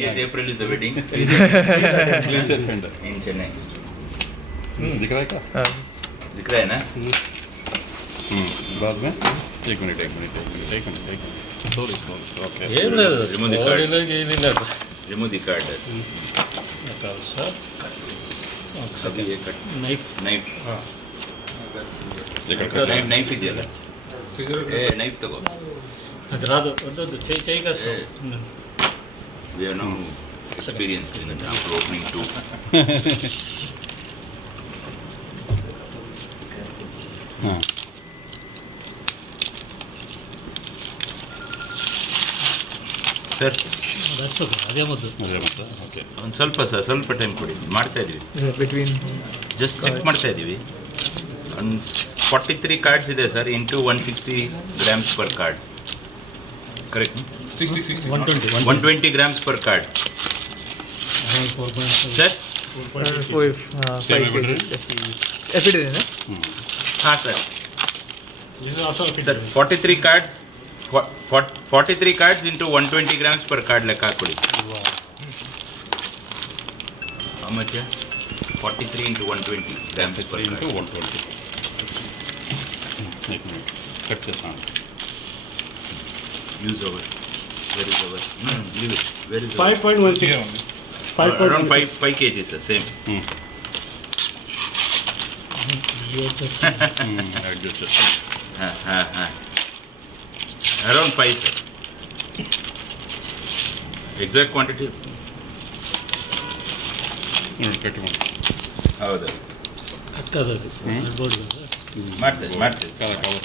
20th April is the wedding. Clean set fender. In Chennai. दिख रहा है क्या? दिख रहा है ना? बाद में एक मिनट ओके ఏం లేదు Remove the card. బాడీలోకి ఏమీ లేదు Remove the card. సార్ अभी ये कट నైఫ్ नाइफ ఇక్కడ नाइफ ಇದೆಯಲ್ಲ ಏ ನೈಫ್ ತಗೋ అది రాదు వద్దు చేయి కష్టం we have now experienced in the after opening two ಹಾಂ ಸರ್ ದಟ್ಸ್ ಓಕೆ ಅದೇ ಮೊದಲು ಅದೇ ಮತ್ತೆ ಓಕೆ ಒಂದು ಸ್ವಲ್ಪ ಟೈಮ್ ಕೊಡಿ ಮಾಡ್ತಾ ಇದೀವಿ between ಜಸ್ಟ್ ಚೆಕ್ ಮಾಡ್ತಾ ಇದ್ದೀವಿ ಒಂದು 43 ಕಾರ್ಡ್ಸ್ ಇದೆ sir into 160 grams per card correct 120 grams per card sir 5 cases. FID is ಹಾಂ sir sir 43 cards 43 cards into 120 grams per card ಲೆಕ್ಕ ಹಾಕೊಳ್ಳಿ how much 43 into 120 grams per into card 120 एक minute cut చేస్తాను use over where is over no leave it where is 5.16 around 5 kg sir same add చేస్తాను around 5 sir exact quantity ಕಟ್ಟಿ ಹೌದು ಕಾದು ಅದು board ಮಾಡ್ತೇವೆ ಕಾಲ cover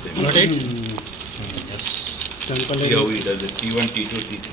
same Got it? here we does the T1 T2 T3